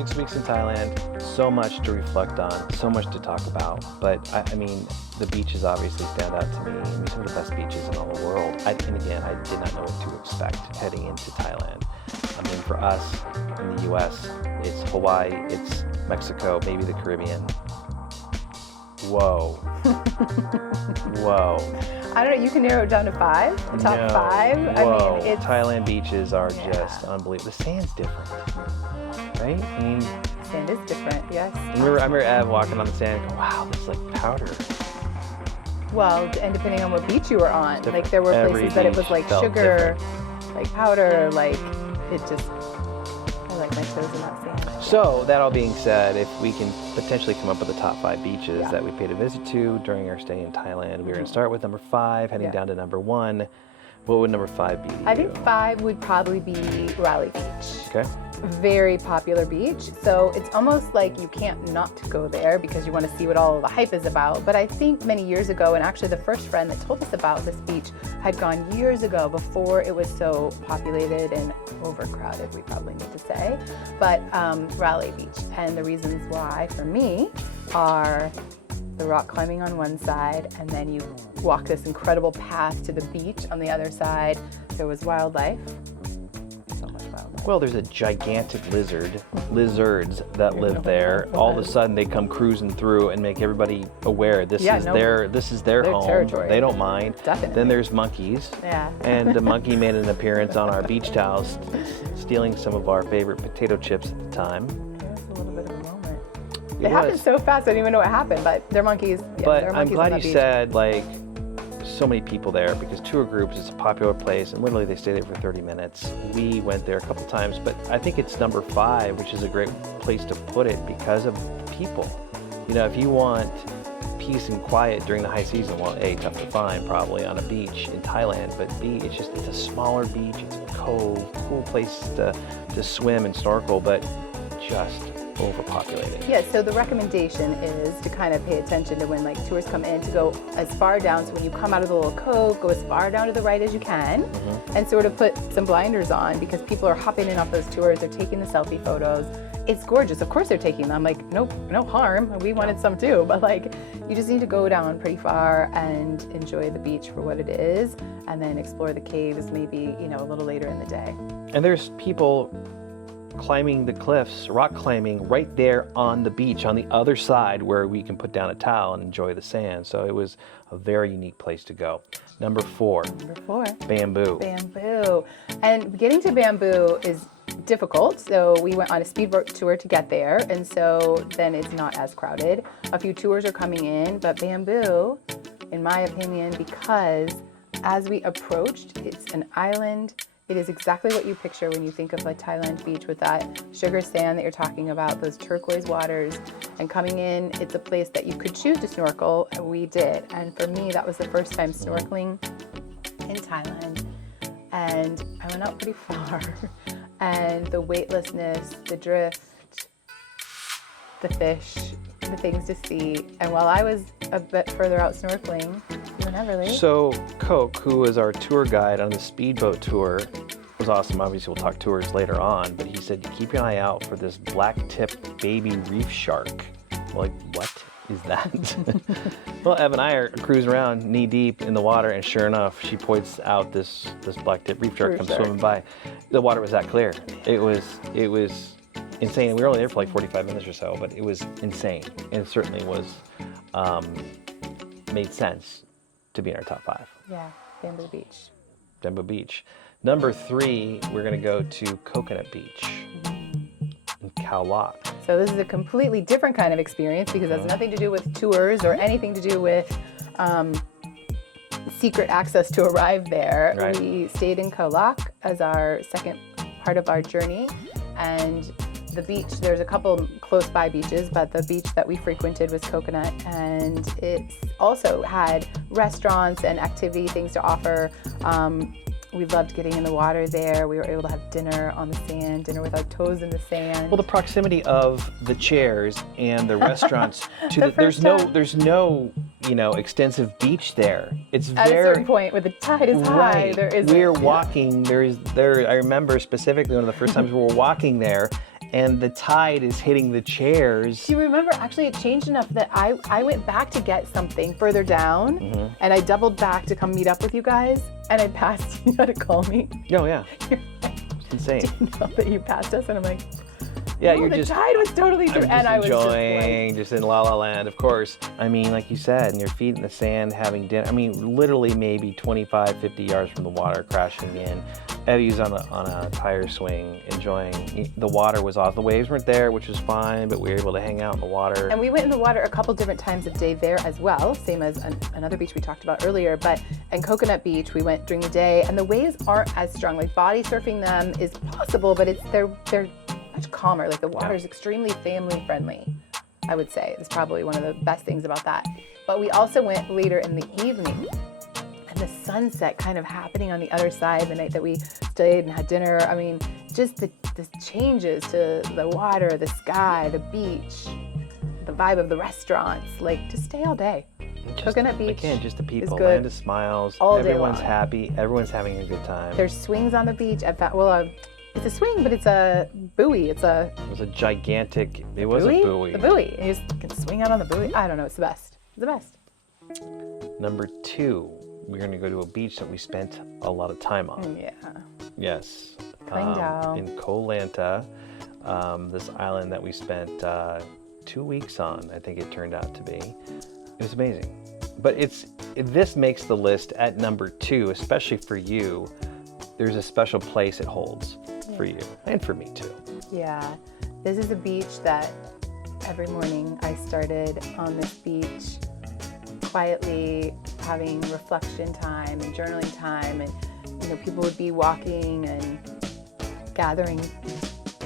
6 weeks in Thailand, so much to reflect on, so much to talk about. But I mean, the beaches obviously stand out to me. I mean, some of the best beaches in all the world. And again, I did not know what to expect heading into Thailand. I mean, for us in the U.S., it's Hawaii, it's Mexico, maybe the Caribbean. Whoa. Whoa. I don't know, you can narrow it down to 5? The top 5? Whoa. I mean, it's... Thailand beaches are just unbelievable. The sand's different, right? I mean... Sand is different, yes. I remember Ev walking on the sand and going, wow, this is like powder. Well, and depending on what beach you were on. Different. Like, there were Every places that it was like sugar, different. like powder, like, it just... I like my toes in that sand. So, that all being said, if we can potentially come up with the top 5 beaches that we paid a visit to during our stay in Thailand, we're going to start with number 5, heading down to number 1. What would number 5 be to I you? think 5 would probably be Raleigh Beach. Okay. Very popular beach, so it's almost like you can't not go there because you want to see what all of the hype is about. But I think many years ago, and actually the first friend that told us about this beach had gone years ago before it was so populated and overcrowded, we probably need to say. But Raleigh Beach, and the reasons why for me are the rock climbing on one side, and then you walk this incredible path to the beach on the other side. There was wildlife. Well, there's a gigantic lizards that live there. All of a sudden, they come cruising through and make everybody aware this is their home. Territory. They don't mind. Definitely. Then there's monkeys. Yeah. And a monkey made an appearance on our beach towels, stealing some of our favorite potato chips at the time. It was a little bit of a moment. It happened so fast, I didn't even know what happened. But they're monkeys. Yeah, but they're I'm monkeys glad on you that said like. So many people there because tour groups, it's a popular place and literally they stay there for 30 minutes. We went there a couple times, but I think it's number 5, which is a great place to put it because of people. You know, if you want peace and quiet during the high season, well, A, tough to find probably on a beach in Thailand, but B, it's a smaller beach, it's a cove, cool place to swim and snorkel, but just overpopulated. Yeah, so the recommendation is to kind of pay attention to when like tours come in to go as far down. So when you come out of the little cove, go as far down to the right as you can and sort of put some blinders on because people are hopping in off those tours. They're taking the selfie photos. It's gorgeous. Of course they're taking them. Like, no harm. We wanted some too, but like you just need to go down pretty far and enjoy the beach for what it is and then explore the caves maybe, a little later in the day. And there's people climbing the cliffs, rock climbing right there on the beach on the other side where we can put down a towel and enjoy the sand. So it was a very unique place to go. Number 4. Bamboo. Bamboo. And getting to Bamboo is difficult. So we went on a speedboat tour to get there. And so then it's not as crowded. A few tours are coming in, but Bamboo, in my opinion, because as we approached, it's an island. It is exactly what you picture when you think of a Thailand beach with that sugar sand that you're talking about, those turquoise waters. And coming in, it's a place that you could choose to snorkel, and we did. And for me, that was the first time snorkeling in Thailand. And I went out pretty far. And the weightlessness, the drift, the fish, the things to see. And while I was a bit further out snorkeling, you were never late. So Coke, who was our tour guide on the speedboat tour, was awesome. Obviously, we'll talk tours later on, but he said, keep an eye out for this black-tipped baby reef shark. I'm like, what is that? Well, Ev and I are cruising around knee-deep in the water, and sure enough, she points out this black-tipped reef shark comes swimming by. The water was that clear. It was insane. We were only there for like 45 minutes or so, but it was insane. And it certainly was, made sense to be in our top 5. Yeah, Bamboo Beach. Bamboo Beach. Number 3, we're gonna go to Coconut Beach in Khao Lak. So this is a completely different kind of experience because it has nothing to do with tours or anything to do with secret access to arrive there. Right. We stayed in Khao Lak as our second part of our journey, and the beach, there's a couple close by beaches, but the beach that we frequented was Coconut, and it also had restaurants and activity things to offer. We loved getting in the water there. We were able to have dinner on the sand, dinner with our toes in the sand. Well, the proximity of the chairs and the restaurants to there's no extensive beach there. It's at a certain point where the tide is high, there is. We're walking. I remember specifically one of the first times we were walking there, and the tide is hitting the chairs. Do you remember, actually it changed enough that I went back to get something further down, and I doubled back to come meet up with you guys, and I passed you. You had to call me. Oh, yeah. It's insane. You know that you passed us, and I'm like, yeah, oh, you're the just tide was totally I'm and I was enjoying, just in La La Land, of course. I mean, like you said, and your feet in the sand, having dinner. I mean, literally maybe 25, 50 yards from the water, crashing in. Eddie's on a tire swing, enjoying. The water was off. The waves weren't there, which was fine, but we were able to hang out in the water. And we went in the water a couple different times of day there as well, same as another beach we talked about earlier. But in Coconut Beach, we went during the day, and the waves aren't as strong. Like body surfing them is possible, but they're much calmer. Like the water is extremely family friendly, I would say. It's probably one of the best things about that. But we also went later in the evening, and the sunset kind of happening on the other side the night that we stayed and had dinner. I mean, just the changes to the water, the sky, the beach, the vibe of the restaurants. Like, just stay all day. Coconut Beach. Again, just the people. good. Land of smiles. All day Everyone's long. happy. Everyone's having a good time. There's swings on the beach. It's a swing, but it's a buoy. It was a gigantic. It was a buoy. The buoy. You just can swing out on the buoy. I don't know. It's the best. It's the best. Number 2, we're going to go to a beach that we spent a lot of time on. Yeah. Yes. Qingdao. In Koh Lanta, this island that we spent 2 weeks on, I think it turned out to be. It was amazing. But this makes the list at number 2, especially for you. There's a special place it holds for you and for me too. Yeah. This is a beach that every morning I started on this beach quietly having reflection time and journaling time, and people would be walking and gathering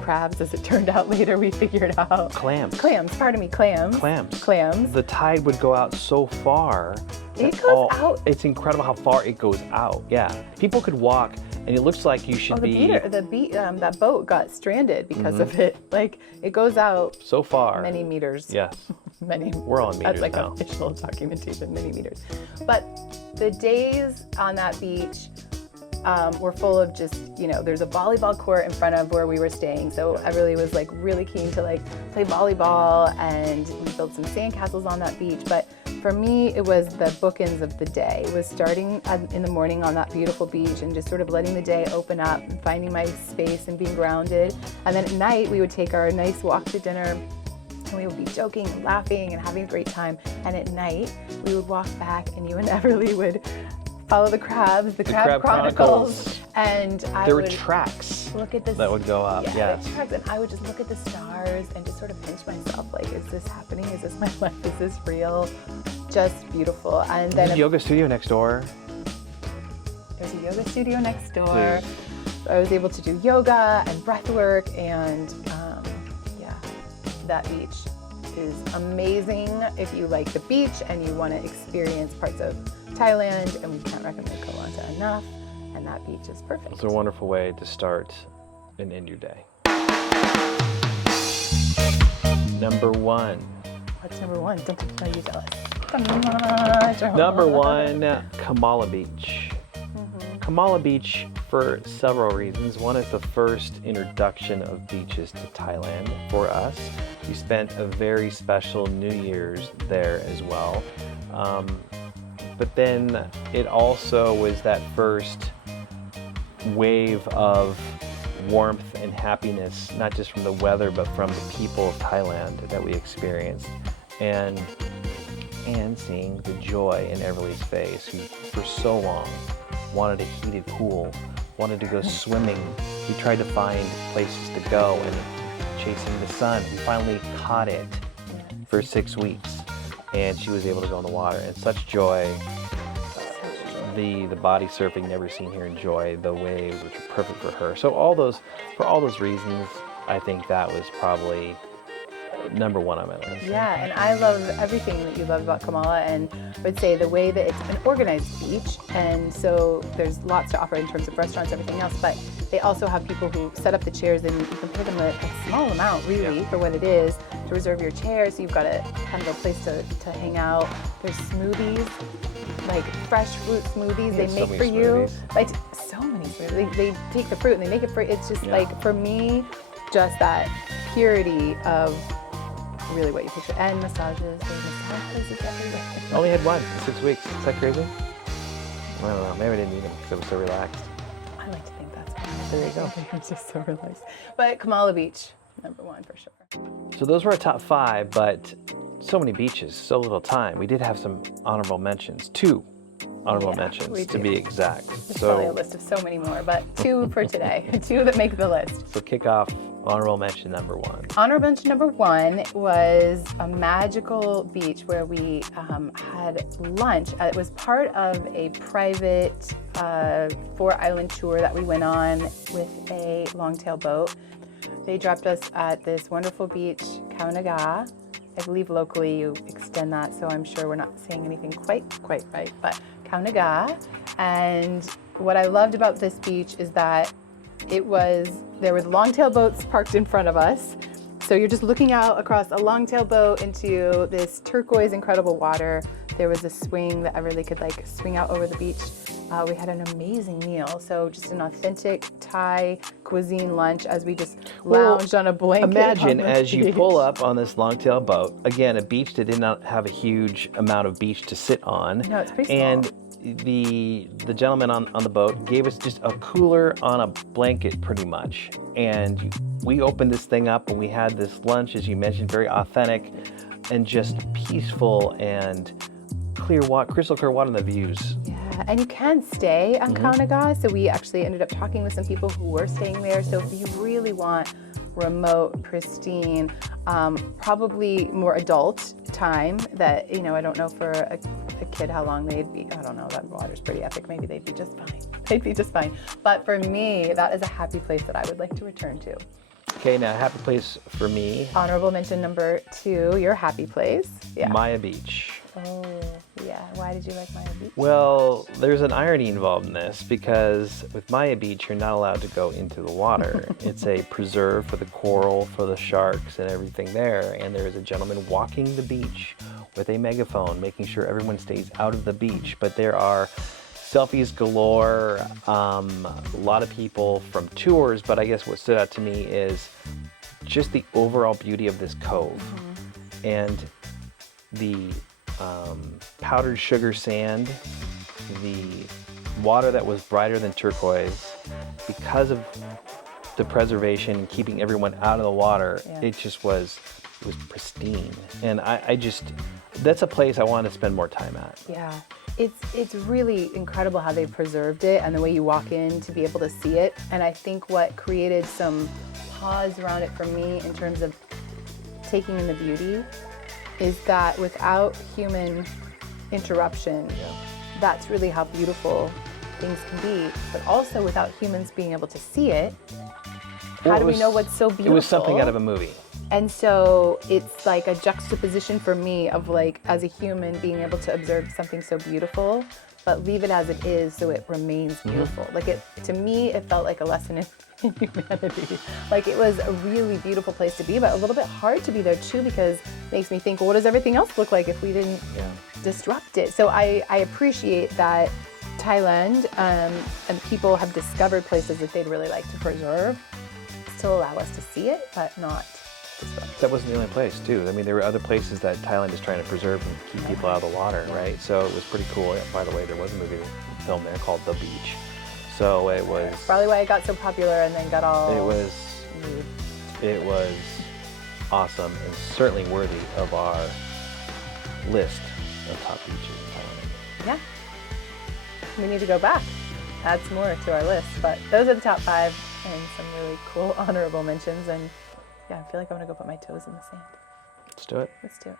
crabs, as it turned out later we figured out. Clams. Pardon me, clams. Clams. The tide would go out so far. It goes out. It's incredible how far it goes out. Yeah. People could walk, and it looks like you should be. That boat got stranded because of it. Like, it goes out so far. Many meters. Yes. Many. We're on meters now. That's like official documentation, many meters. But the days on that beach were full of just, there's a volleyball court in front of where we were staying. So I really was really keen to play volleyball, and we built some sandcastles on that beach. But for me, it was the bookends of the day. It was starting in the morning on that beautiful beach and just sort of letting the day open up and finding my space and being grounded. And then at night, we would take our nice walk to dinner, and we would be joking and laughing and having a great time. And at night, we would walk back, and you and Everly would follow the crabs, the Crab Chronicles. And there were tracks look at this, that would go up. Yeah, yes. tracks, and I would just look at the stars and just sort of pinch myself, like, is this happening? Is this my life? Is this real? Just beautiful. And then There's a yoga studio next door. There's a yoga studio next door. Please. So I was able to do yoga and breath work, and that beach is amazing if you like the beach and you want to experience parts of Thailand, and we can't recommend Koh Lanta enough, and that beach is perfect. It's a wonderful way to start and end your day. Number 1. What's number 1? Don't you tell us. Number 1, Kamala Beach. Kamala Beach for several reasons. One is the first introduction of beaches to Thailand for us. We spent a very special New Year's there as well. But then it also was that first wave of warmth and happiness, not just from the weather, but from the people of Thailand that we experienced. And seeing the joy in Everly's face, who for so long wanted a heated pool, wanted to go swimming. We tried to find places to go, and chasing the sun. We finally caught it for 6 weeks, and she was able to go in the water. And such joy. The body surfing, never seen here, enjoy the waves, which are perfect for her. So for all those reasons, I think that was probably number 1 on my list. Yeah, and I love everything that you love about Kamala, and I would say the way that it's an organized beach, and so there's lots to offer in terms of restaurants, everything else, but they also have people who set up the chairs, and you can pay them a small amount, really, for what it is, to reserve your chair, so you've got a kind of a place to hang out. There's smoothies, like fresh fruit smoothies they make for you. Like, so many smoothies. They take the fruit and they make it for, it's just like, for me, just that purity of really what you picture. And massages, there's massage places everywhere. I only had one in 6 weeks. Is that crazy? I don't know. Maybe I didn't need them because I was so relaxed. I like to think that's why. There you go. I'm just so relaxed. But Kamala Beach, #1 for sure. So those were our top 5, but so many beaches, so little time. We did have some honorable mentions. 2 honorable mentions to be exact. There's probably a list of so many more, but 2 for today. 2 that make the list. So kick off honorable mention number 1. Honorable mention #1 was a magical beach where we had lunch. It was part of a private 4-island tour that we went on with a longtail boat. They dropped us at this wonderful beach, Kaunaga. I believe locally you extend that, so I'm sure we're not saying anything quite right, but Kaunaga. And what I loved about this beach is that there was longtail boats parked in front of us. So you're just looking out across a longtail boat into this turquoise incredible water. There was a swing that Everly could like swing out over the beach. We had an amazing meal. So just an authentic Thai cuisine lunch as we just lounged on a blanket. Imagine on the as you beach. pull up on this longtail boat, again, a beach that did not have a huge amount of beach to sit on. No, it's pretty small. And the gentleman on the boat gave us just a cooler on a blanket pretty much. And we opened this thing up and we had this lunch, as you mentioned, very authentic and just peaceful and crystal clear water, and the views. Yeah, and you can stay on Kaunaga. So we actually ended up talking with some people who were staying there. So if you really want remote, pristine, probably more adult time that, I don't know for a kid how long they'd be. I don't know, that water's pretty epic. Maybe they'd be just fine. They'd be just fine. But for me, that is a happy place that I would like to return to. Okay, now happy place for me. Honorable mention #2, your happy place. Yeah. Maya Beach. Oh, yeah. Why did you like Maya Beach? Well, there's an irony involved in this because with Maya Beach, you're not allowed to go into the water. It's a preserve for the coral, for the sharks and everything there. And there is a gentleman walking the beach with a megaphone, making sure everyone stays out of the beach. But there are selfies galore, a lot of people from tours, but I guess what stood out to me is just the overall beauty of this cove. And the powdered sugar sand, the water that was brighter than turquoise, because of the preservation and keeping everyone out of the water, it was pristine. And that's a place I want to spend more time at. Yeah. It's really incredible how they've preserved it and the way you walk in to be able to see it. And I think what created some pause around it for me in terms of taking in the beauty is that without human interruption, that's really how beautiful things can be. But also without humans being able to see it, how do we know what's so beautiful? It was something out of a movie. And so it's like a juxtaposition for me of like, as a human, being able to observe something so beautiful, but leave it as it is so it remains beautiful. Like to me, it felt like a lesson in humanity. Like it was a really beautiful place to be, but a little bit hard to be there too, because it makes me think, well, what does everything else look like if we didn't disrupt it? So I appreciate that Thailand and people have discovered places that they'd really like to preserve, still allow us to see it, but not disrupt. That wasn't the only place too. I mean, there were other places that Thailand is trying to preserve and keep people out of the water, right? So it was pretty cool. By the way, there was a movie film there called The Beach. So it was probably why it got so popular and then got all it was awesome and certainly worthy of our list of top beaches in Thailand. Yeah. We need to go back, add some more to our list, but those are the top 5 and some really cool honorable mentions. And yeah, I feel like I want to go put my toes in the sand. Let's do it. Let's do it.